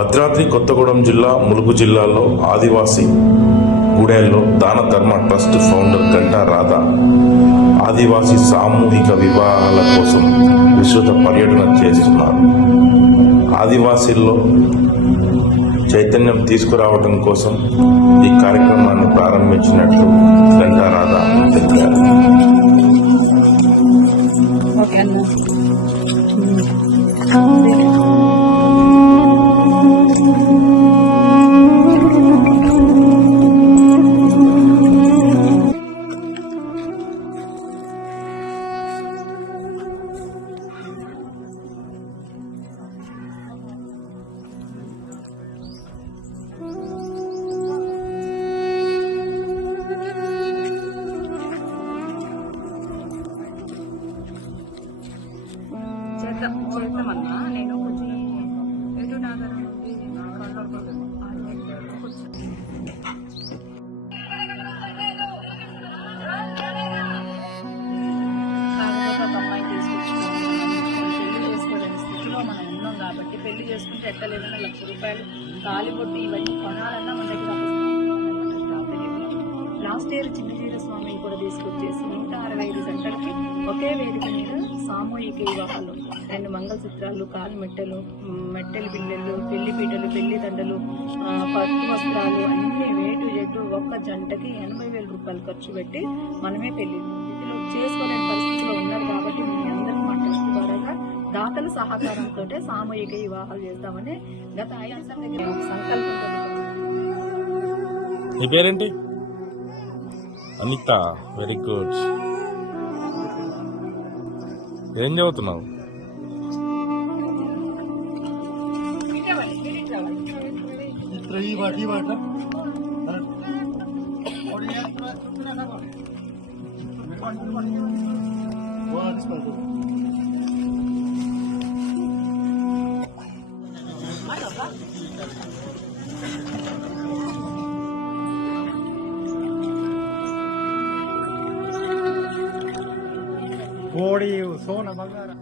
భద్రాద్రి కొత్తగూడెం జిల్లా ములుగు జిల్లాలో ఆదివాసీ గూడెల్లో దాన ధర్మ ట్రస్ట్ ఫౌండర్ గంటా రాధా ఆదివాసీ సామూహిక వివాహాల కోసం విస్తృత పర్యటన చేస్తున్నారు. ఆదివాసీల్లో చైతన్యం తీసుకురావడం కోసం ఈ కార్యక్రమాన్ని ప్రారంభించినట్లు గంటా రాధా తెలిపారు. చేద్దామన్నా నేను కొంచెం ఎటు నాగరం నుండి ఒక అమ్మాయి తీసుకొచ్చుకొని పెళ్లి చేసుకోలేని స్థితిలో మనం ఉన్నాం కాబట్టి పెళ్లి చేసుకుంటే ఎట్టలేదన్నా ₹1,00,000 తాలిబొట్టు ఇవన్నీ కొనాలన్నా మన దగ్గర లాస్ట్ ఇయర్ చిన్నజీర స్వామిని కూడా తీసుకొచ్చేసి 165 గంటలకి ఒకే వేదిక మీద సామూహిక వివాహాలు 2 మంగళసూత్రాలు, కాలు మెట్టెలు, మెట్టెల బిల్లెలు, పెళ్లి పీటలు, పెళ్లి దండలు, పట్టు వస్త్రాలు అన్ని వేటు జట్టు ఒక్క జంటకి ₹80,000 ఖర్చు పెట్టి మనమే పెళ్లి ఇందులో చేసుకోలేని పరిస్థితిలో ఉన్నారు కాబట్టి మీ అందరికీ మా ట్రస్ట్ ద్వారా దాతల సహకారంతో సామూహిక వివాహాలు చేస్తామని గత 5 సంవత్సరాల దగ్గర సంకల్పంతో. నీ పేరేంటి? అనిత. Very good. ఏం చదువుతున్నావు? కోడి సోన బంగారం